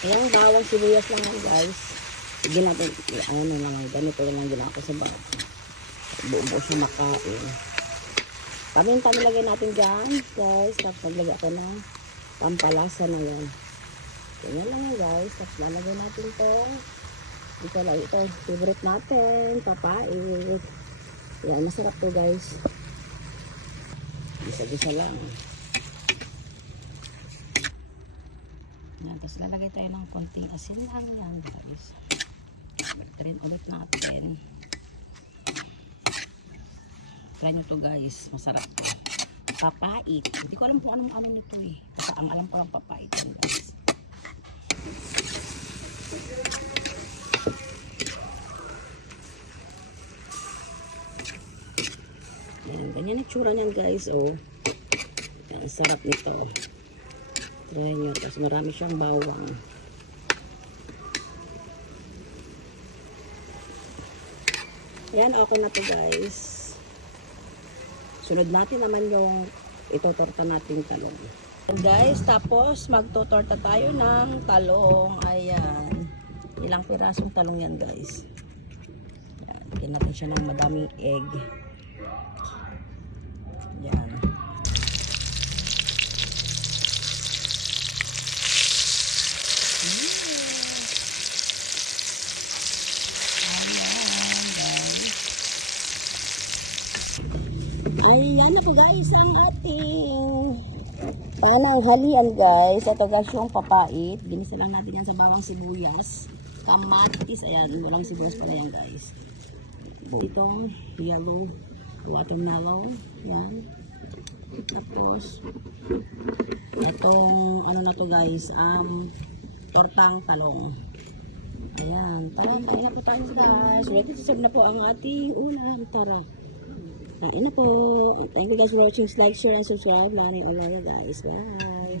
Ayan, bawang sibuyas lang yan guys. Sige natin, ano naman, ganito lang ginawa ko sa bawang. Buo siya makain. Paminta nilagay natin dyan guys. Tapos naglagay ako ng pampalasa na yan. Ganyan lang yan guys. Tapos lalagay natin to. Ito lang ito. Favorite natin. Papait. Yan, masarap to guys. Gisa-gisa lang. Yan, tapos lalagay tayo ng konting asin lang yan guys. Rin ulit natin. Try nyo to guys. Masarap to. Papait. Hindi ko alam kung anong ano nito eh. Kasi ang alam ko lang papait yan guys. Yan, ganyan yung tsura niyan guys. Oh. Yan, sarap nito. Try nyo. Tapos marami siyang bawang. Yan, okay na to guys. Sunod natin naman yung itotorta natin talong. And guys, tapos magtotorta tayo ng talong. Ayan. Ilang pirasong talong yan guys. Yan. Lagyan natin siya ng madaming egg. Yan. Ayan na po guys ang ating pananghalian guys. Ito guys yung papait. Ginisa lang natin yan sa bawang sibuyas. Kamatis. Ayan, walang sibuyas pala yan guys. Itong yellow watermelon. Ayan. Tapos itong ano na to guys. Tortang talong. Ayan. Tara, kain na po tayo guys. Ready to serve na po ang ating ulam. Tara. Kain na po. Thank you guys for watching. Like, share, and subscribe. Lani Olaya guys. Bye.